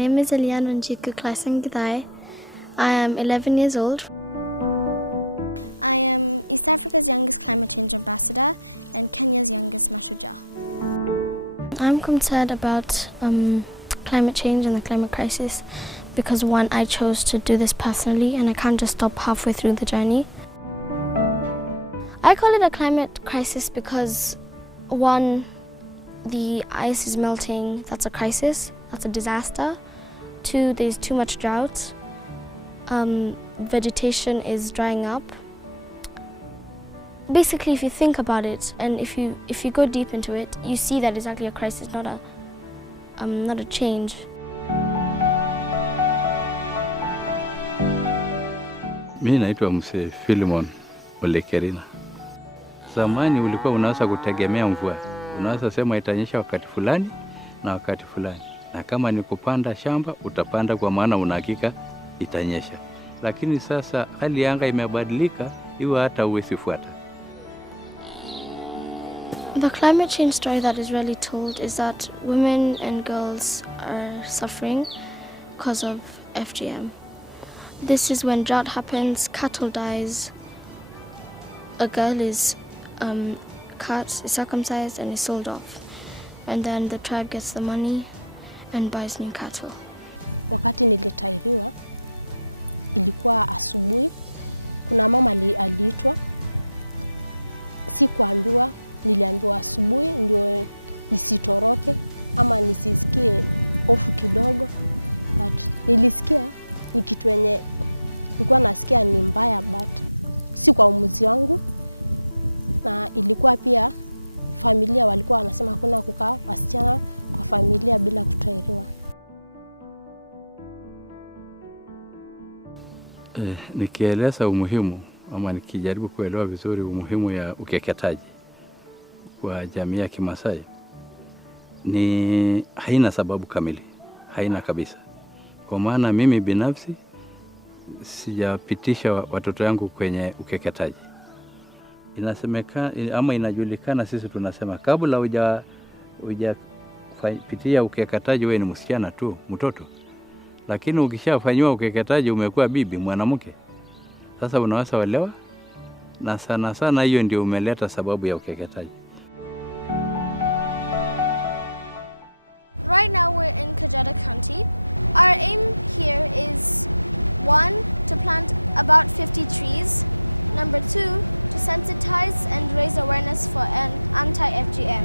name is Eliana Njiku Klasangitai. I am 11 years old. I am East Africa's youngest climate change ambassador and Kenya's youngest Mashujaa. I'm concerned about climate change and the climate crisis because one, I chose to do this personally and I can't just stop halfway through the journey. I call it a climate crisis because one, the ice is melting, that's a crisis, that's a disaster. Two, there's too much drought. Vegetation is drying up. Basically, if you think about it and if you go deep into it, you see that it's actually a crisis, not a change. Mimi naitwa Mzee Philemon Olekerina. Zamani ulikuwa unaweza kutegemea mvua. Unaweza sema itanyesha wakati fulani na wakati fulani. Na kama ni kupanda shamba, utapanda kwa maana unahakika itanyesha. Lakini sasa hali ya anga imebadilika, iwe hata huwezi fuata. The climate change story that is really told is that women and girls are suffering because of FGM. This is when drought happens, cattle dies, a girl is cut, is circumcised and is sold off. And then the tribe gets the money and buys new cattle. Wakati nilitairiwa, ilikuwa asubuhi. Kuna mama aliitwa. Sikuambiwa, niliambiwa asubuhi ndio nisitoroke ama nisisikie hofu kidogo. But nilisikia ni kitu yenye nilikuwa nasikia ni mbaya, but si kwa uamuzi wangu. Na ilikuwa pia familia walikuwa wanasema hakuna kukaa wasichana kwa familia bila kutairiwa. Nikieleza umuhimu ama nikijaribu kuelewa vizuri umuhimu ya ukeketaji kwa jamii ya Kimasai, ni haina sababu kamili, haina kabisa. Kwa maana mimi binafsi sijapitisha watoto yangu kwenye ukeketaji. Inasemekana ama inajulikana, sisi tunasema kabla hujapitia ukeketaji wewe ni msichana tu, mtoto. Lakini ukishafanywa ukeketaji umekuwa bibi, mwanamke. Sasa unaweza olewa, na sana hiyo ndio umeleta sababu ya ukeketaji. Right now we're in Kajiado County. Our aim here is 1, to plant about 50 trees. Number 2, to sensitize and raise awareness for anti-FGM.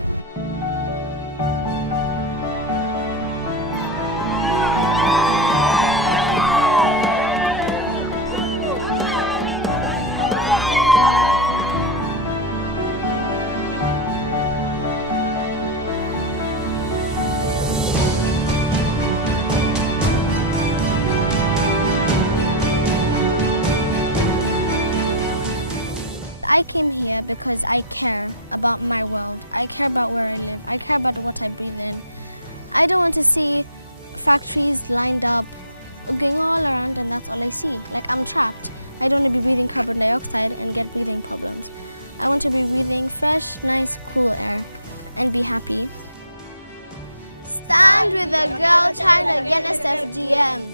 I came here because I care about my world. I care about where I live. I care about what I breathe in. I don't want to see factories lined up, going all around, and that's all I see. Like, I'm trapped. I don't want to be breathing carbon dioxide and get breathing problems. I want to be breathing fresh, nice, cool air and be happy. Stand with a girl child against FGM.